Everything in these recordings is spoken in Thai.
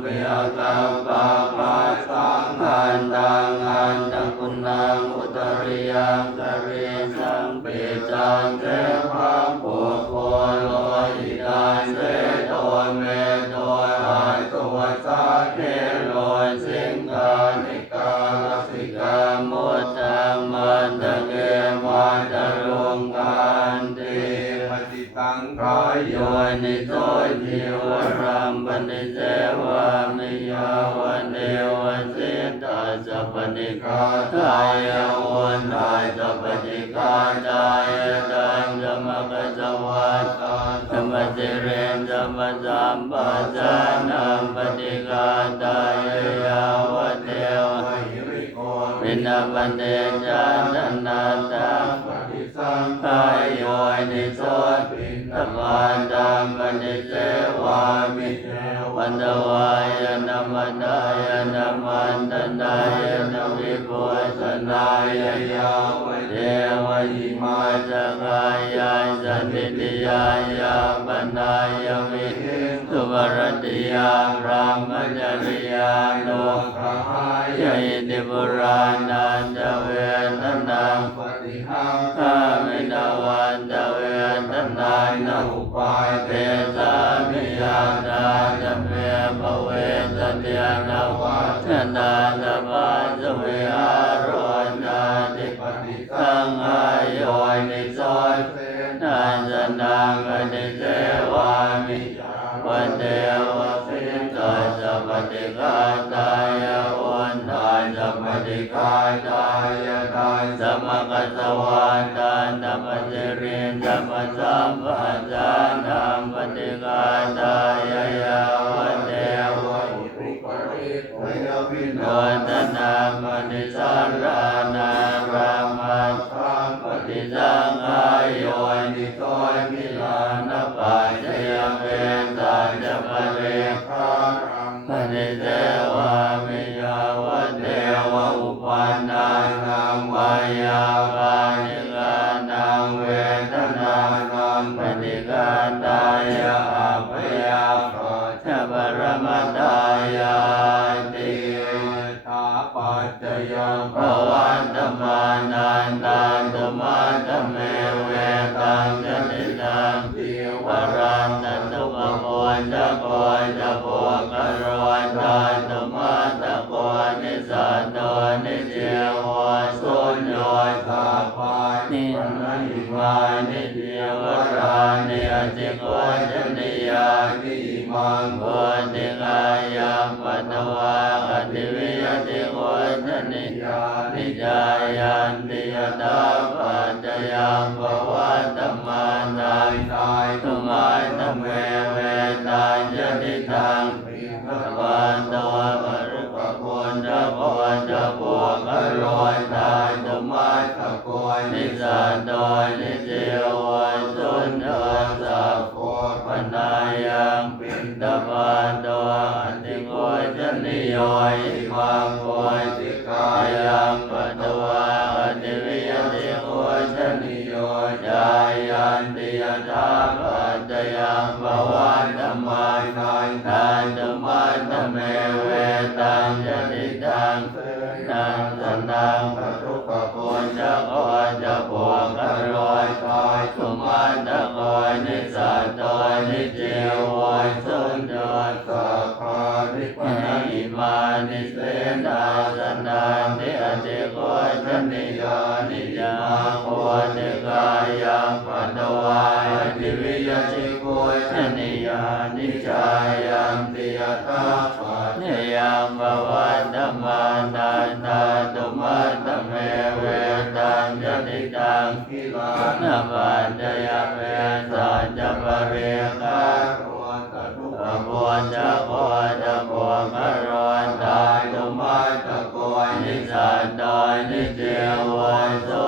เปียตางปาปัสสังขันตังอันตคุณนังอุตริยังตรีสังเปิจังเทพังปุโคโลหิตังเสตนเมโตหายตัวสาเทโลสิงคาริกาลสิกามุตตังมันตะเกมาตะลงกันติปฏิตังกายโยนิโตเทวนิเสวามิยาวันเดวันเสตาสัพนิกาทายวันทายสัพนิกาทายตังธรรมกัจวัตธรรมเจริญธรรมสัมปัจานัมปฏิกาทายยาวันเดวินาวันเดจานาตาสังทายโยนิโสตินตะวันดังปฏิเจวามิยาันทวายนะมะตายนะมันตนายนะวิปุสนาญยยะวะเทวะหิมาจะกายันสันติติยายาปัญญายะวิหิงตุวรติยารามัจจริยานุขหายะอินิปุราณันจเวนันนังปฏิหารนานาปาจะเวหารนานิปฏิสังอายโยนิจอยเสนาจนังกนิเทวามิวันเดวะสิตาสัพฏิกาตายะวันตาสัพฏิกาตายะตายสมกัสวาตานัมเจริญธรรมสัมปัญญานัมปฏิกาตายะยานามนิสารปัจจยังภวันธรรมานันตาตุมานตเมนิทังภะคะวันันตะโกนิสัตโานิเจวัยสุนโดสาคาริปนาอิมานิเสนาสนานิอติโกชนิยานิยาโคนิกายังปัตวานิวิยชิโกชนิ know.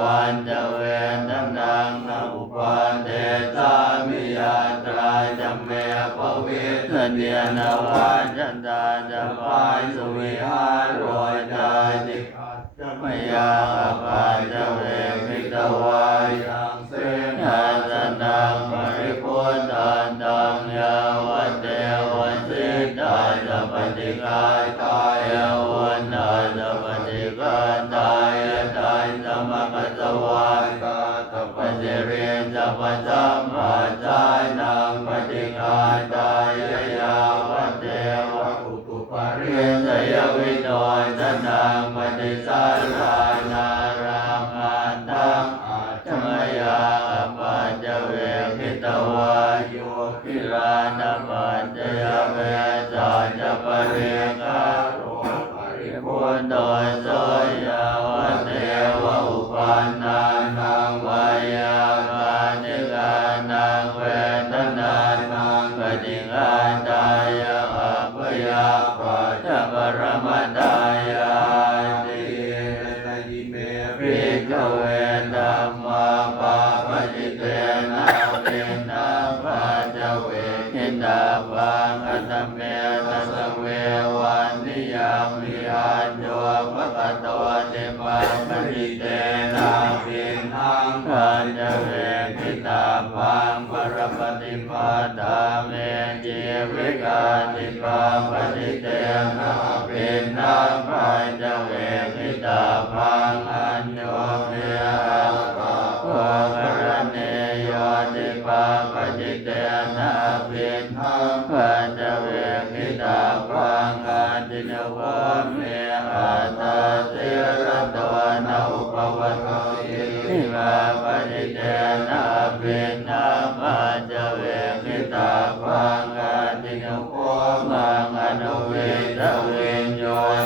วันจะเวนทังดังนอุปาเทตามิยาตราจำเมปวิทเนียนวันจันดาจะปายสุวิหารรอยดาจิไม่ยากอภัยจะเวนมิตวันังอัตเมวะสังเววันนิยามลิอันโยมะกะตวะเตปังปริเตนะปินหังปัญจเวทิตาพังปรปฏิปตาเมจิวิกาติปังปริเตนะปินหังปัญจนาปัจเวกิตาปังกาติโนโคมังอนุวิทเวนโย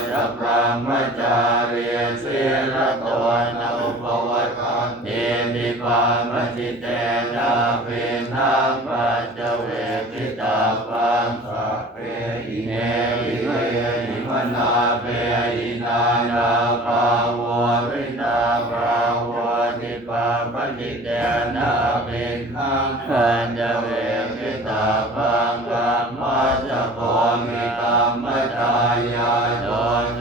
สัพพามจาริเสรตวนาอุปวัตันเตติปามจิตเตนาเวนาปัจเวกิตาปังสัพเพอิเนวิเวนิมนาเปอินานาปายโย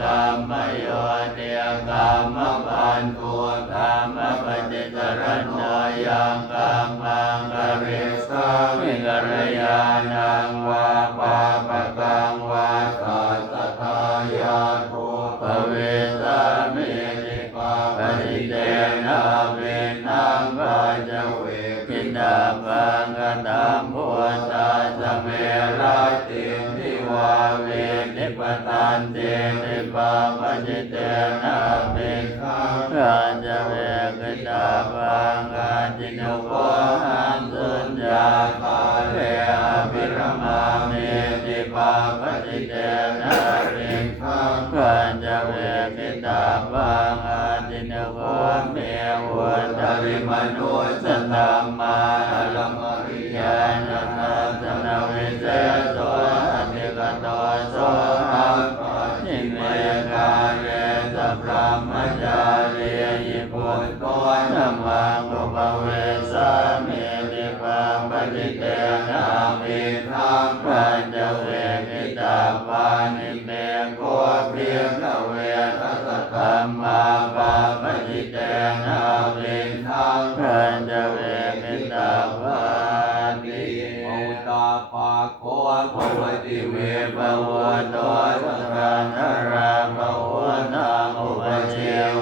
ธรรมโยเตียกรรมปันตัวกรรมปฏิจารณายังกรรมังกิตาวังอาตินโกเมวตริมนุสตัมมาลัมโวปุปติเวปวโตสังนาราภวนาโอุปเชว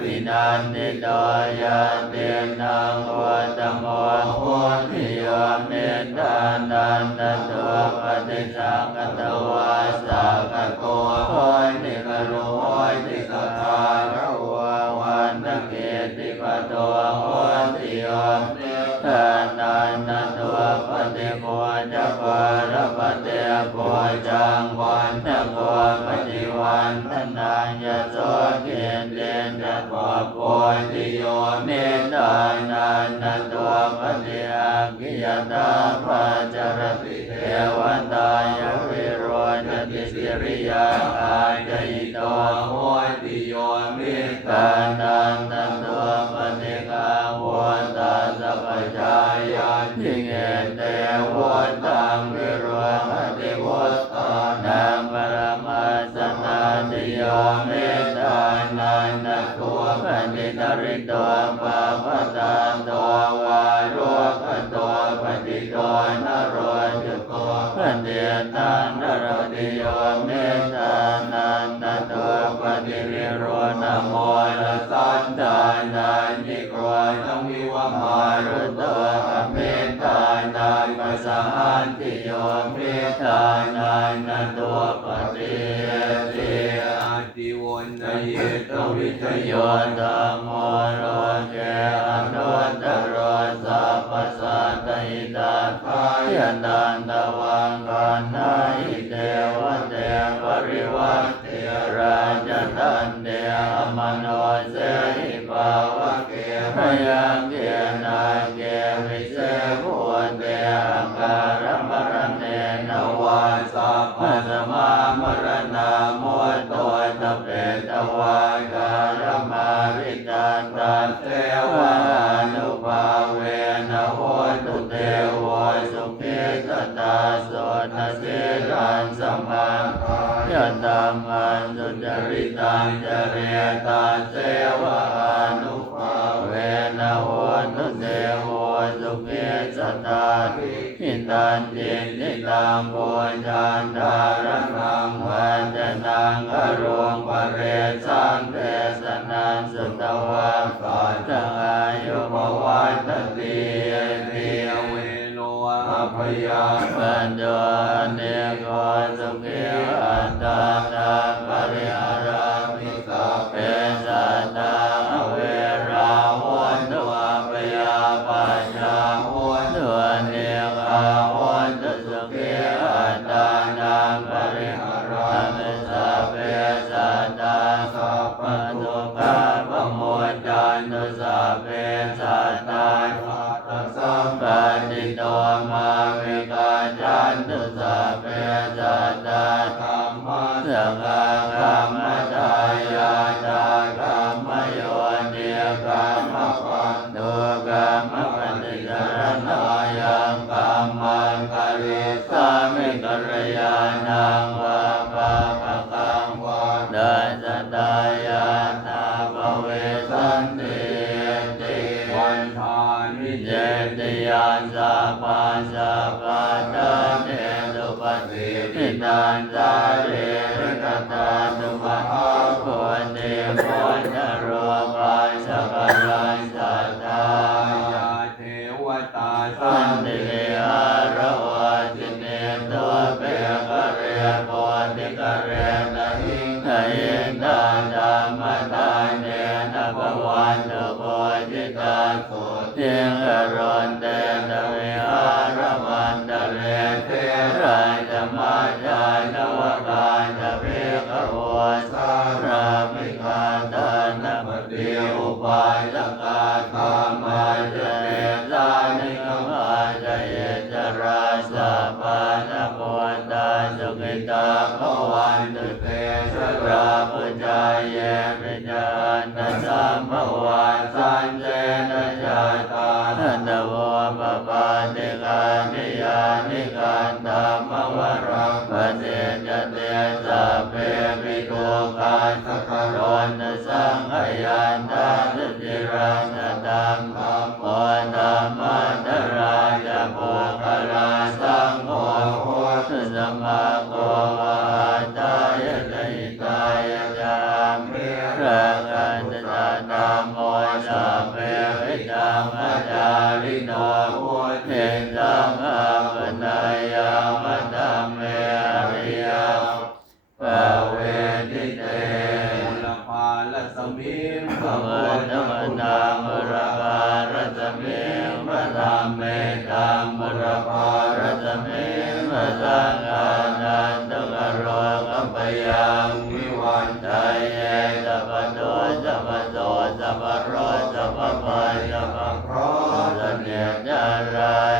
ปินันติโตยะเตนังวัตโมโุติยเมตานันตโตปฏิสังกตวาสักโกโหติกโรโหติกคาระวะวันตเกติปโตโหติยเมตานันตโตปฏิโกจปารปเตโพจังวันติโยเนตานันันตวปฏิอากิยตาปัจารติเทวตายเวโรจติสิริยาอาจิโตโหติโยเมตานันตติโมเมตานันตัวปฏิเตติวุนเยตวิทยอธรรมโร Bhagwan Dhamma um, มโนสัมโสสัมโรสัมปะสัมพรสัมเนียนารา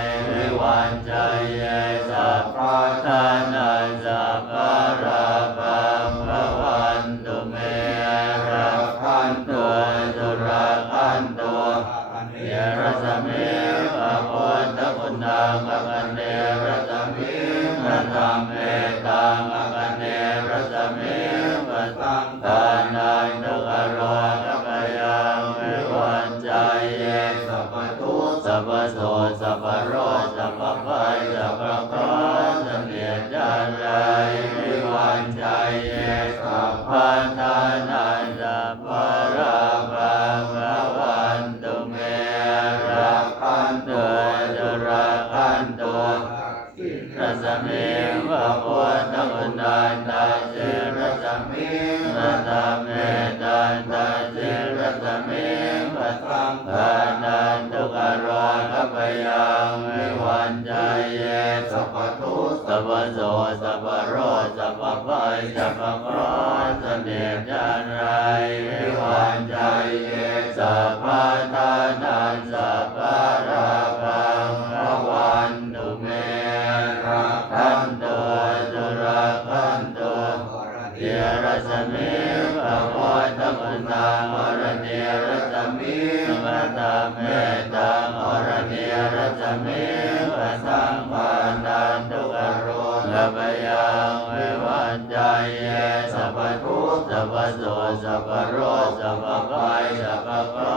สัพโรสัพพายสัพพะ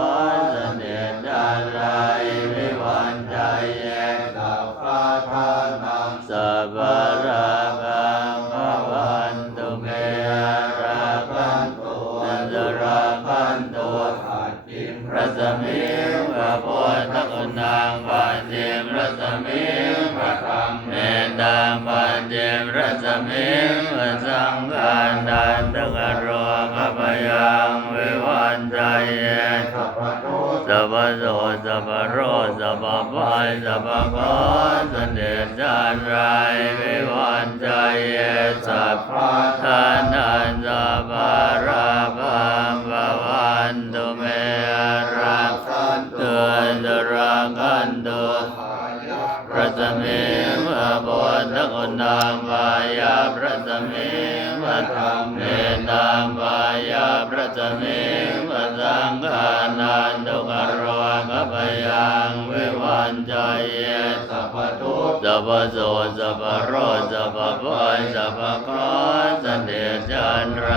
สเนดารัยวิวันใจแยกสัพพะทานังสัพพรากังภวันตุเมราคันตุอันตราคันตุขัดจิมพระสมิงพระโพธิคุณนางปัญเดมพระสมิงพระธรรมเนตตาปัญจดมพระสมิงพระสังฆานันตกรโรังวิวันใจยยสัพพโตสัพพโส สัพพโร สัพพภัยสัพพกรสเดชจันไรวิวันใจยยสัพพทานันสัพพราภังภวันตุเมรักขันตุตรังกันตุพระสมิมะบทกุณามายาพระสมิะธรรมเนตามายจเมวะสังฆานันตุกรวังกปยังเววันจายเยสัพพทุสัพพโสสัพพโรสัพพวัยสัพพครสันเดชันไร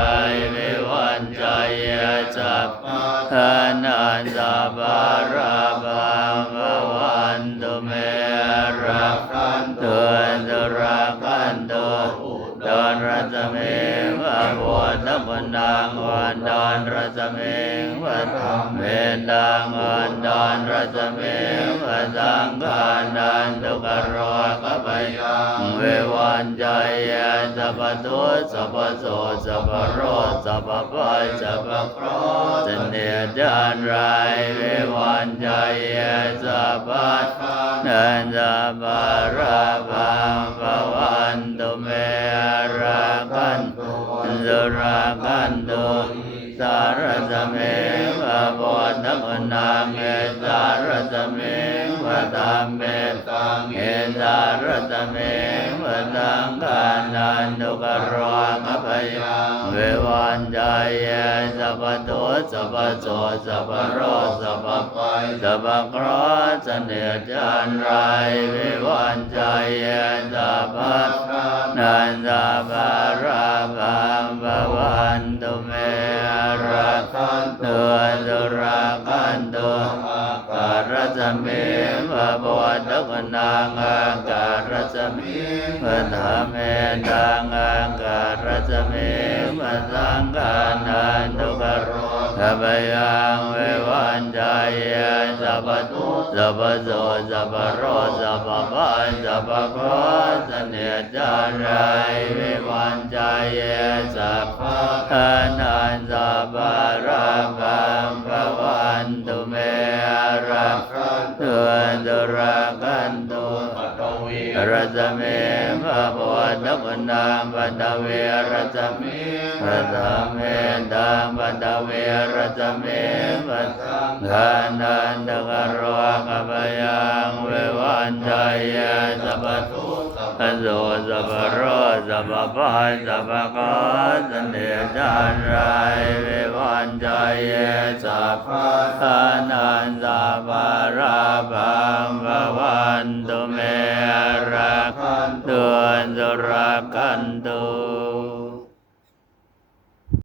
เววันจายเยสัพพานันสัพพราบังกวันตุเมรักันตุตุรักันตุสเมงวะโัธบุนังวันดอนรสเมงวะธรรมเมนังวันดอนรสเมงวะสังฆานันทุกรอกขปยังเววันใจยสัพพทุสัพพโสสัพพโรสัพพปัสัพพโครสเนียจานไรเววันใจยสัพพนันสัพพราภาวะสุรากันตุสารสเมวะปวดุนาเมสารสเมวะตามเมตังเมสารสเมวะตังกานันตุกรวามะพยังเววันจายะ สัพพโตสัพพโส สัพพโร สัพปายสัพพครสเนจันไรเววันจายะสัพนันสัพพคันตุสุราคันตอาการะสเมวะบวุกนางอาการะสเมวะธรรมเมตังอาการะสเมวะสังฆานันตุกโรขบยังเววันใจยสัพพตุสัพโสสัพโรสัพพะสัพโคสเนจารายวิวันจายเยสัพพะนันสัพรังคังภวันตุเมระกตุนตุระรัตเมระพวันพุนาปัตเวรัตเมรัมเมดาปัตเวรัตเมปัตทานันตกรวะกบยังเววันจายะสัพทุสะโสสัพโรสัพพะสัพกัสเนจานไรเววันจายะสัพพานันสัพราภังวันตตุอันตรกันตุ